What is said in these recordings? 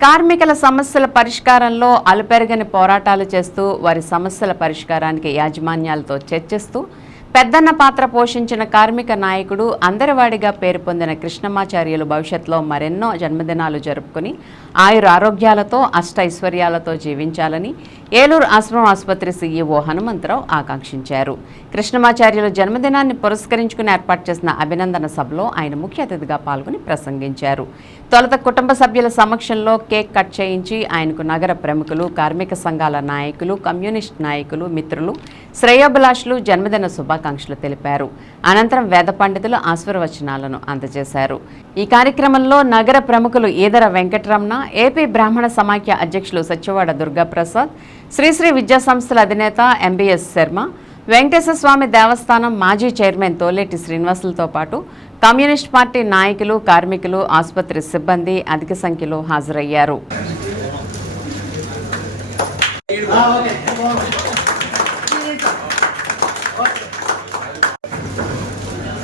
కార్మికుల సమస్యల పరిష్కారంలో అలుపెరగని పోరాటాలు చేస్తూ వారి సమస్యల పరిష్కారానికి యాజమాన్యాలతో చర్చిస్తూ పెద్దన్న పాత్ర పోషించిన కార్మిక నాయకుడు అందరివాడిగా పేరు పొందిన కృష్ణమాచార్యులు భవిష్యత్తులో మరెన్నో జన్మదినాలు జరుపుకుని ఆయుర ఆరోగ్యాలతో అష్ట ఐశ్వర్యాలతో జీవించాలని ఏలూరు ఆశ్రమం ఆసుపత్రి సీఈఓ హనుమంతరావు ఆకాంక్షించారు. కృష్ణమాచార్యుల జన్మదినాన్ని పురస్కరించుకుని ఏర్పాటు చేసిన అభినందన సభలో ఆయన ముఖ్య అతిథిగా పాల్గొని ప్రసంగించారు. తొలుత కుటుంబ సభ్యుల సమక్షంలో కేక్ కట్ చేయించి ఆయనకు నగర ప్రముఖులు కార్మిక సంఘాల నాయకులు కమ్యూనిస్ట్ నాయకులు మిత్రులు శ్రేయోభిలాషులు జన్మదిన శుభాకాంక్షలు తెలిపారు. అనంతరం వేద పండితులు ఆశీర్వచనాలను అందజేశారు. ఈ కార్యక్రమంలో నగర ప్రముఖులు ఈదర వెంకటరమణ ఏపీ బ్రాహ్మణ సమాఖ్య అధ్యక్షులు సత్యవాడ దుర్గాప్రసాద్ శ్రీశ్రీ విద్యా సంస్థల అధినేత ఎంబీఎస్ శర్మ వెంకటేశ్వర స్వామి దేవస్థానం మాజీ చైర్మన్ తోలేటి శ్రీనివాసులతో పాటు కమ్యూనిస్ట్ పార్టీ నాయకులు కార్మికులు ఆసుపత్రి సిబ్బంది అధిక సంఖ్యలో హాజరయ్యారు.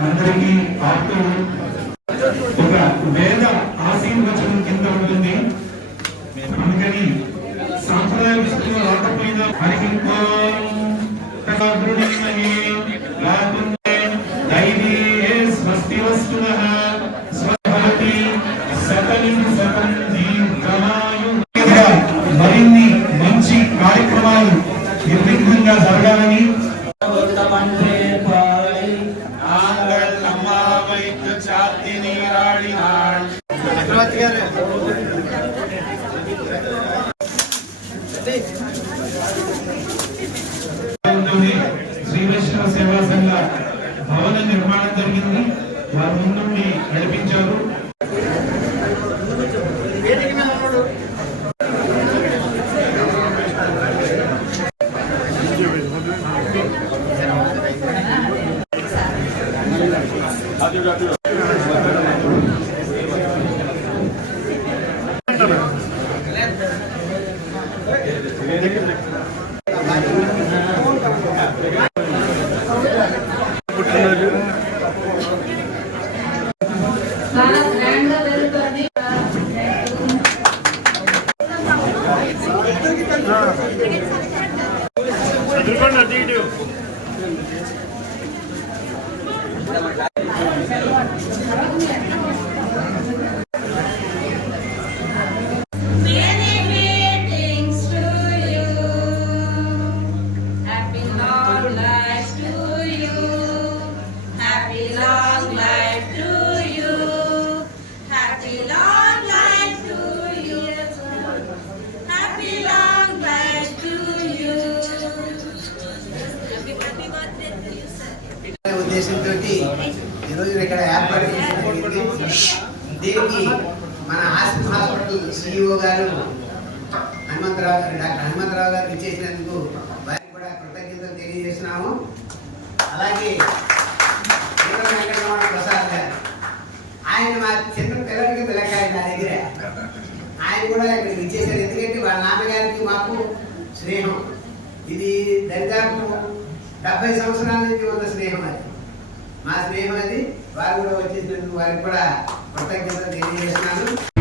అందరికీ ఆప్తులు ఒక వేద ఆశీర్వచనం కింద ఉంటుంది. అందుకని సాంప్రదాయ విషయంలో రాకపోయినా హరికి శ్రీ వైష్ణవ సేవా సంఘ భవన నిర్మాణం జరిగింది. వారి ముందుండి నడిపించారు. చాలా ఎదుర్కొండి అది ఇటు ఉద్దేశంతో ఈరోజు ఇక్కడ ఏర్పాటు దీనికి మన హాస్పిటల్ హాస్పిటల్ సిఇఓ గారు హనుమంతరావు గారు డాక్టర్ హనుమంతరావు గారు ఇచ్చేసినందుకు వారికి కూడా కృతజ్ఞతలు తెలియజేస్తున్నాము. అలాగే వీర వెంకటరమణ ప్రసాద్ గారు ఆయన మా చిన్న పిల్లలకి పిల్లకాయ నా దగ్గర. ఆయన కూడా ఇక్కడికి ఇచ్చేశారు ఎందుకంటే వాళ్ళ నాన్నగారికి మాకు స్నేహం. ఇది దరిదాపు డెబ్బై సంవత్సరాల నుంచి ఉన్న స్నేహం అది. మా స్నేహం అది. వారు కూడా వచ్చేసినందుకు వారికి కూడా కృతజ్ఞత తెలియజేస్తున్నాను.